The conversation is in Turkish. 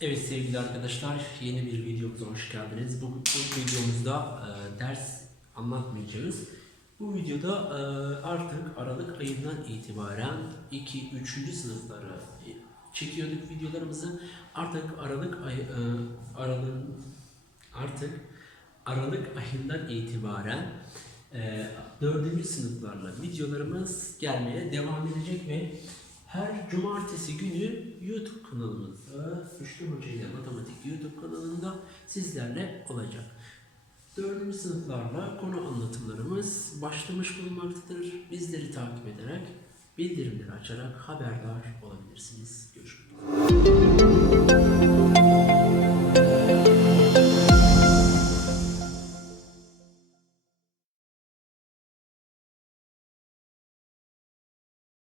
Evet sevgili arkadaşlar yeni bir videomuza hoş geldiniz. Bu, bu videomuzda e, ders anlatmayacağız. Bu videoda e, artık Aralık ayından itibaren 2 3. sınıflara çekiyorduk videolarımızı. Artık Aralık ay e, Aralık artık Aralık ayından itibaren e, 4. sınıflarla videolarımız gelmeye devam edecek ve her cumartesi günü YouTube kanalımızda Güçlü Hoca ile Matematik YouTube kanalında sizlerle olacak. Dördüncü sınıflarla konu anlatımlarımız başlamış bulunmaktadır. Bizleri takip ederek bildirimleri açarak haberdar olabilirsiniz.